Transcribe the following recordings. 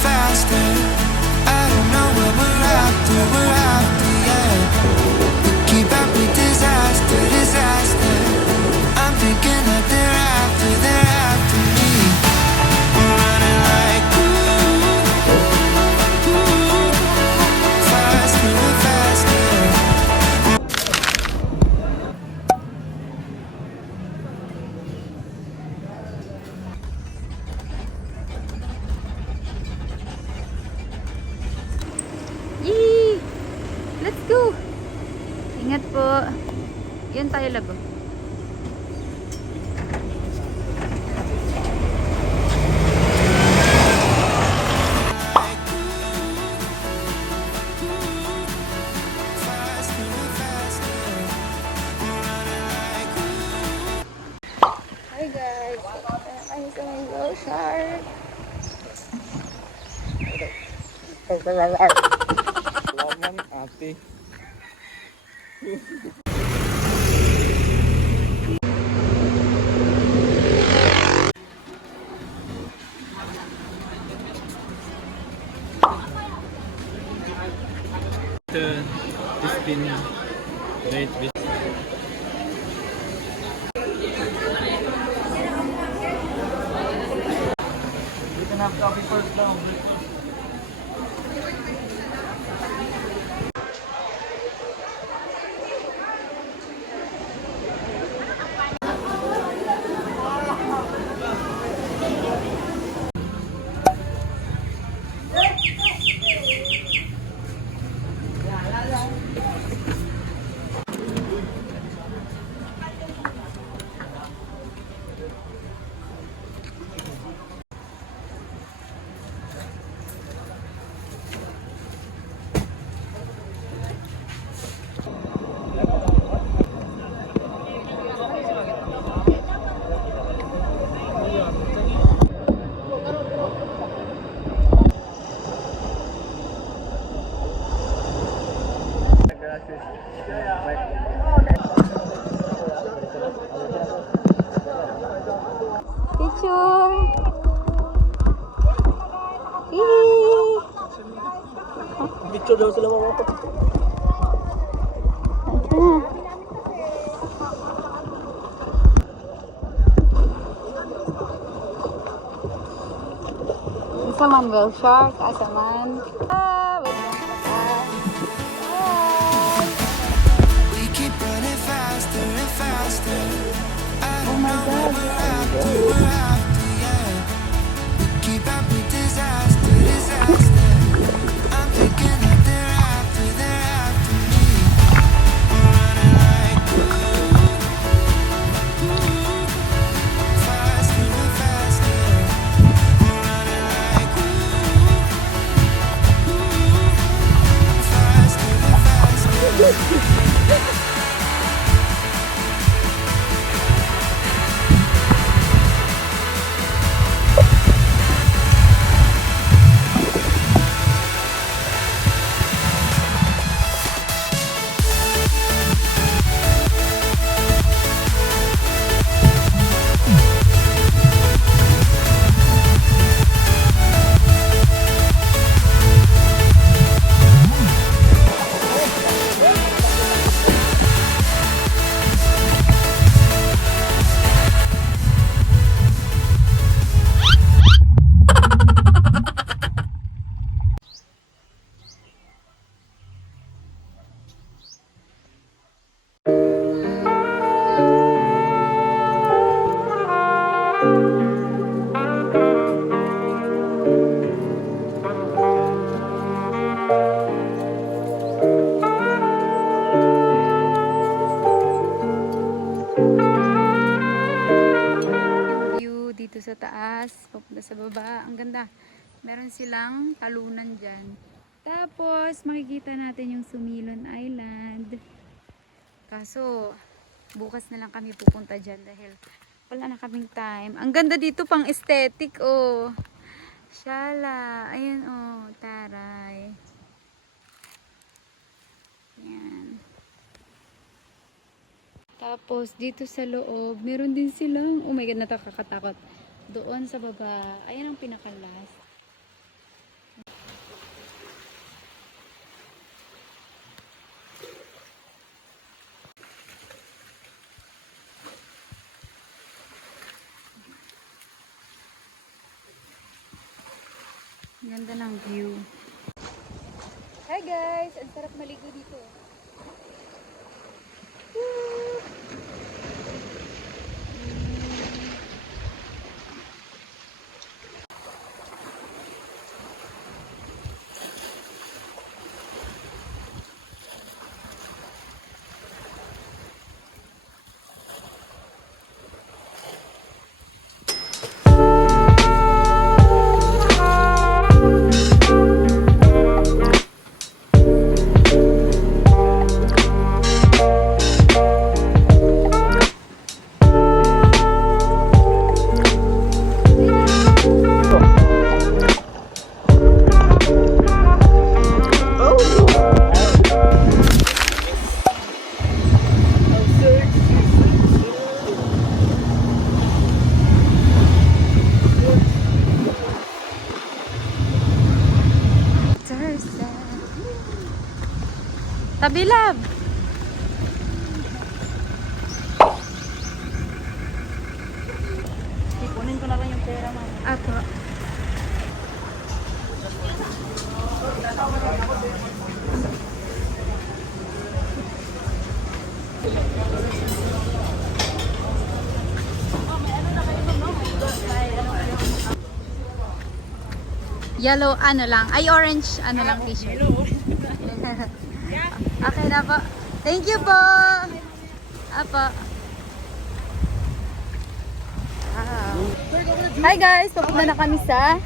faster. I don't know what we're after, yeah. We keep up with disaster, disaster. I'm thinking that they're after me. We're running like faster, faster. Yee! Let's go! Ingat po. Yan tayo labo. Hi guys! Ay, sa may Go Shark! Laman ate. This been great with we can have coffee first now. Picture! Hihi! Picture daw sila mga to. Isa man whale shark, asa man. Wait lang. We keep running faster and faster. I Oh don't my know God. we're after, yeah. We keep up with disaster, disaster. I'm thinking that they're after me. We're running like faster and faster. We're running like faster and faster. View dito sa taas, papunta sa baba. Ang ganda. Meron silang talunan dyan. Tapos, makikita natin yung Sumilon Island. Kaso, bukas na lang kami pupunta dyan dahil wala na kaming time. Ang ganda dito pang aesthetic, oh. Shala. Ayan, oh. Taray. Ayan. Tapos, dito sa loob, meron din silang, oh my God, nakakatakot. Doon sa baba, ayan ang pinaka-last. Ganda ng view. Hi guys! Ang sarap maligo dito. Woo! Tabilab! Ipunin ko na lang yung pera, ma'am. Apo. Yellow ano lang. Ay, orange ano lang t-shirt. Okay na po. Thank you po. Apo. Wow. Hi guys, papunta na kami sa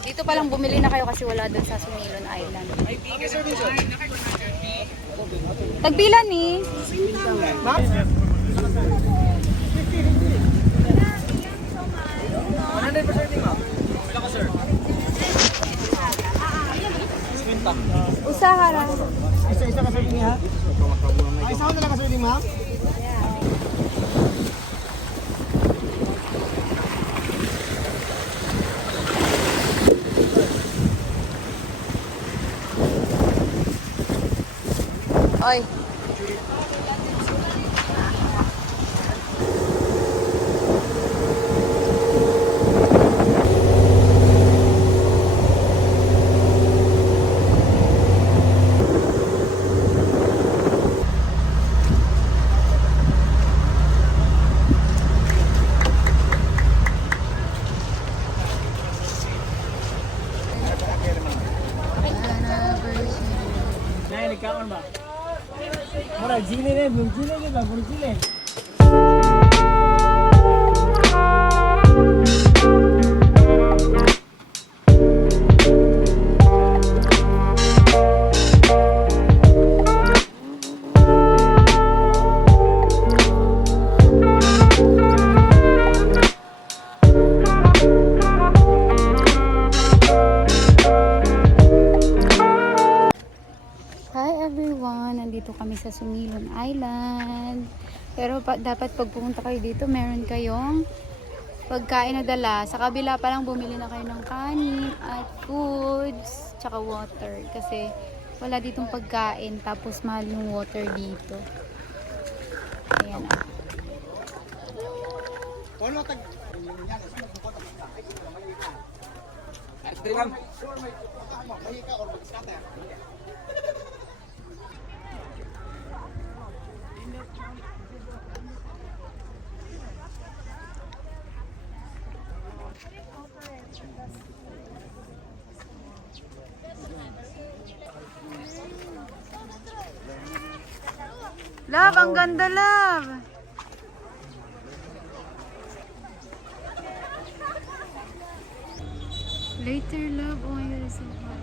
dito pa lang bumili na kayo kasi wala doon sa Sumilon Island. Tagbilan ni. Usaha ra. Isa-isa ka serving ha? Isa ko na lang ka serving, ma'am? Oy. Nay, nagkaon ba? Mura, Chile na, yung Chile ka ba? Puro Chile. Hi everyone! Nandito kami sa Sumilon Island. Pero dapat pag pumunta kayo dito, meron kayong pagkain na dala. Sa kabila pa lang bumili na kayo ng kanin at foods, tsaka water. Kasi wala ditong pagkain, tapos mahal yung water dito. Ayan ah. Love, ang ganda, love. Later, love. Oh my God, it's so hot.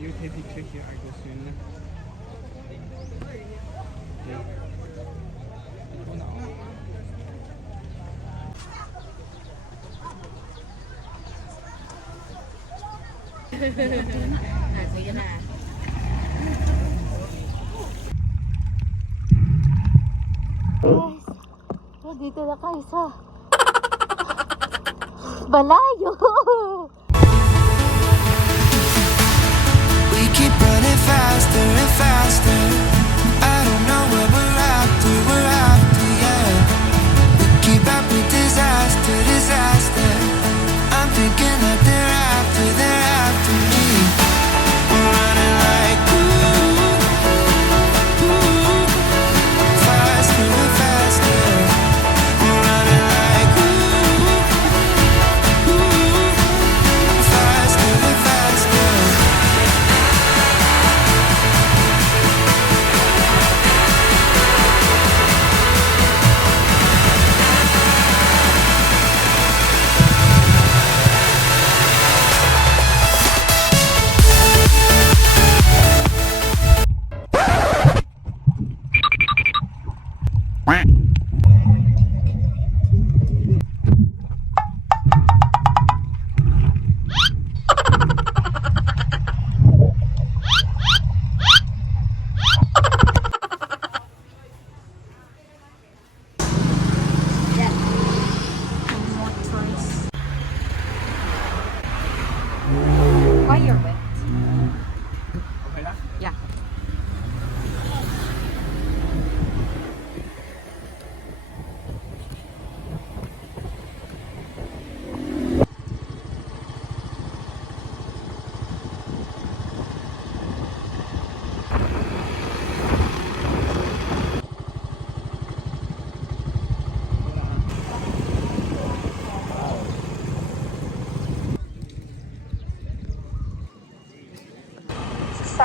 You take picture here, I go soon. Guys, so dito na kayo sa Balayo. We keep running faster and faster. I don't know where we're after, yeah. We keep up with disaster, disaster.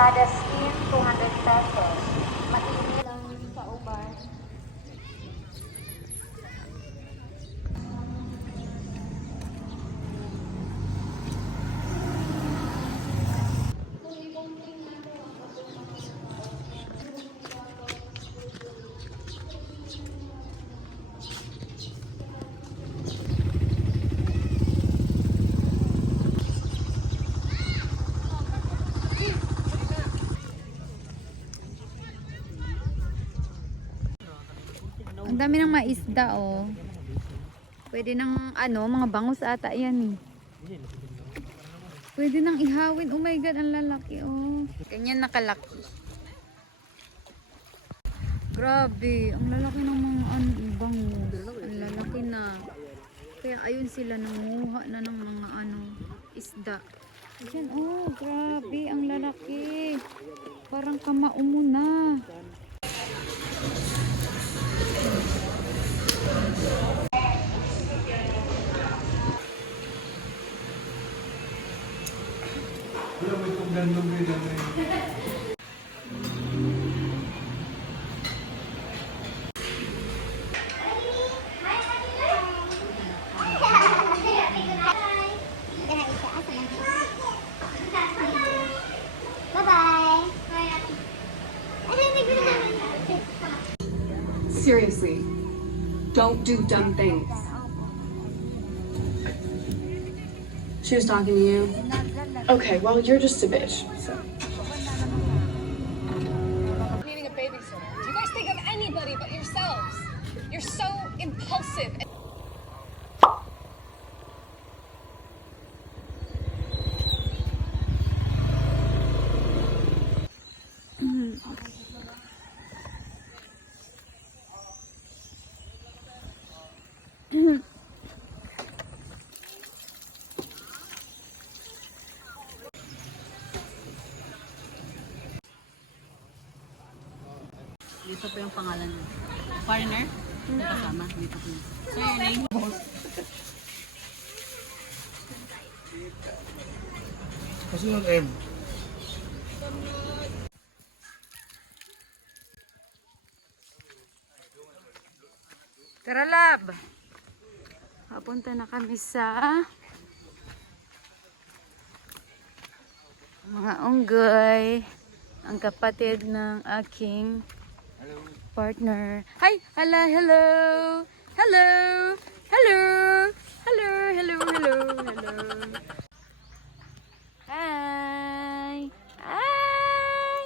Sada skin, 200 pesos. Mainit lang sa uban. Ang dami ng maisda, oh. Pwede ng, mga bangus ata yan, eh. Pwede nang ihawin. Oh my God, ang lalaki, oh. Ganyan nakalaki. Grabe, ang lalaki ng mga bangus. Ang lalaki na. Kaya ayun sila nanguha na ng mga isda. Ayan, oh, grabe, ang lalaki. Parang kamao mo na. Seriously, don't do dumb things. She was talking to you? Okay, well, you're just a bitch, so. Needing a babysitter. Do you guys think of anybody but yourselves? You're so impulsive. Dito po yung pangalan niya. Foreigner? May kasama. Dito po. So your name? Kasi yung M. Tara, lab! Papunta na kami sa mga unggoy. Ang kapatid ng aking partner. Hi! Hello! Hello! Hello! Hello! Hello! Hello! Hello! Hello! Hi! Hi!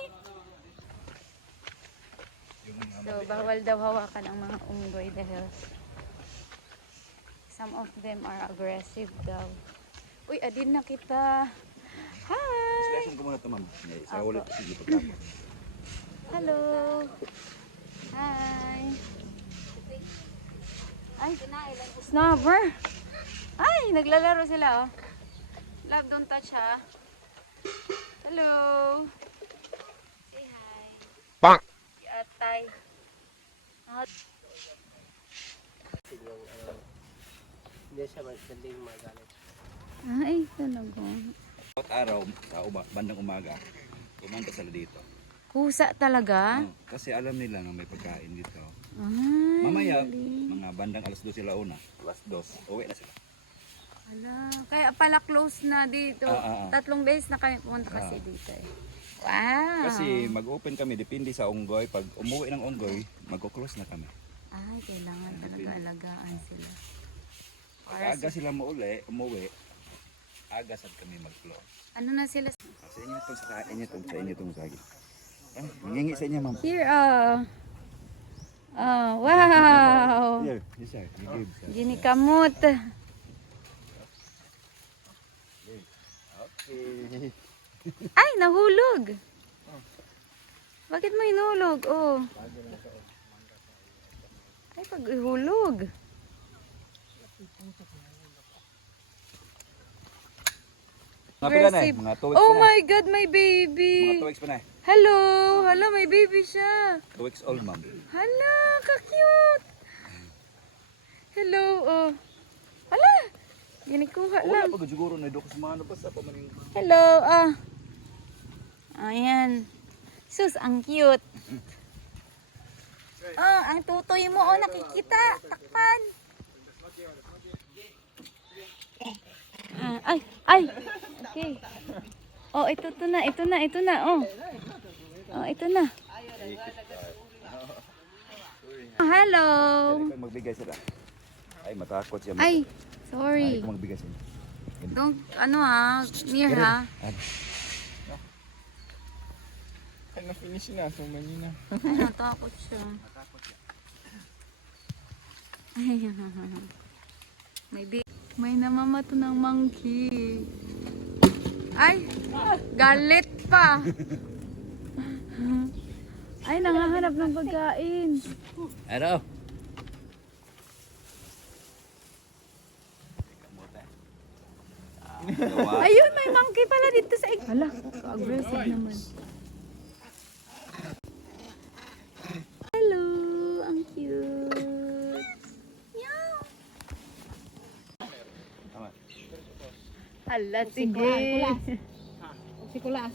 So, bawal daw hawakan ang mga unggoy dahil some of them are aggressive daw. Uy, adin na kita. Hi! Ko muna ito, ma'am. Sa ulit, sige, pagkapon. Hello! Hi! Ay, snubber! Ay, naglalaro sila, oh. Love, don't touch, ha? Hello! Say hi. Pak! Si Atay. Hindi siya madaling magalit. Ay, talaga. Bawat araw, sa bandang umaga, kumanta sila dito. Kusa talaga? Kasi alam nila na may pagkain dito. Ay, Mamaya, galing. mga bandang alas 2 sila una. Alas 2, uwi na sila. Ala, kaya pala close na dito. Ah. 3 beses na kami pumunta kasi dito, eh. Wow! Kasi mag-open kami, depende sa unggoy. Pag umuwi ng unggoy, mag-close na kami. Ay, kailangan talaga alagaan sila. Pag aga sila umuwi, aga sad kami mag-close. Ano na sila? Sa inyo itong sa inyo itong sagi. Nangingi sa inyo, ma'am. Here, oh, wow! Here, yes sir. You give, sir. Ginikamot. Okay. Ay, nahulog. Bakit mo hinulog? Oh. Ay, pag ihulog. Mga pila na eh, mga 2 weeks Oh pa na. my God, my baby. Mga 2 weeks pa na eh. Hello. Hello, may baby siya. 2 weeks old, ma'am. Hala, ka-cute. Hello, oh. Hala, ginikuha Wala lang. pag siguro na doon sa mga ano pa sa pamaning. Hello, Ayan. Sus, ang cute. Oh, ang tutoy mo. Oh, nakikita. Takpan. Ay, ay. Okay. Oh, ito na. Oh. Oh, ito na. Hello. Ikaw magbigay sila. Ay, matakot siya. Ay, sorry. Ikaw magbigay sila. Don't, near ha. Ay, na-finish na. So, mali na. Ay, natakot siya. Ay, may namamato ng monkey. Ay, galit pa. Ay, nangahanap ng pagkain. Ano? Ayun, may monkey pala dito sa Hala, aggressive naman. Hello, ang cute. Meow. Hala, sige. Si Kulas.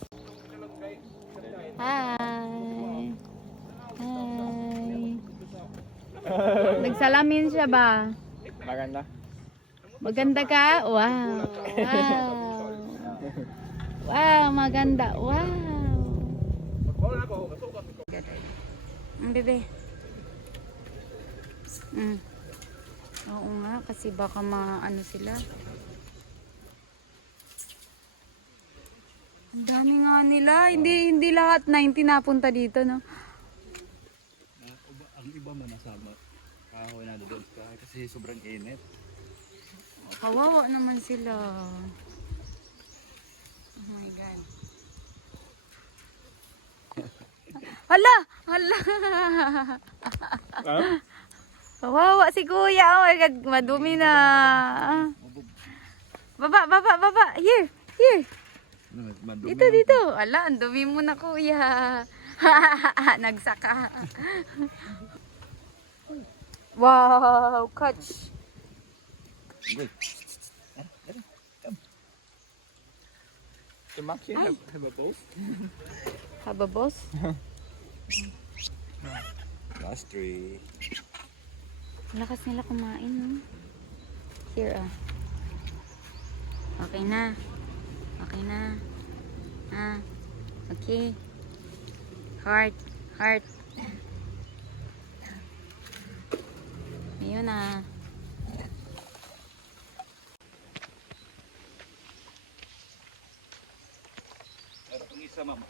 Hi. Hi. Nagsalamin siya ba? Maganda. Maganda ka? Wow. Wow. Wow, maganda. Wow. Bebe. Oo nga, kasi baka maano sila. Ang dami nga nila. Hindi lahat 90 napunta dito, no? Ang iba man nasama. Kahoy na doon kasi sobrang init. Kawawa naman sila. Oh my God. Hala! Hala! Kawawa si kuya. Oh my God. Madumi na. Baba. Here. Dito. Ala, ang dumi mo na kuya. Nagsaka. Wow, catch. The monkey have a boat? Haba, boss? Last 3. Lakas nila kumain, no? Here, oh. Okay na. Okay. Heart. Ayun na. Pero kung isa mama.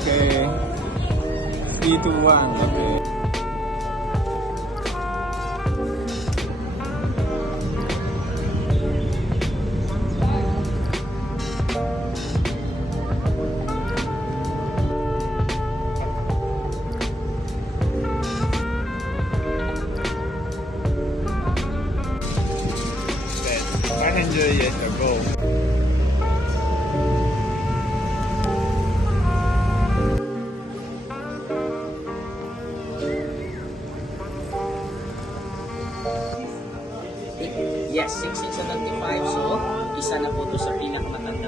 Okay. 3, 2, 1. Okay. I enjoy it. Go. Yes, 1675. So, isa na po to sa pinakamatanda.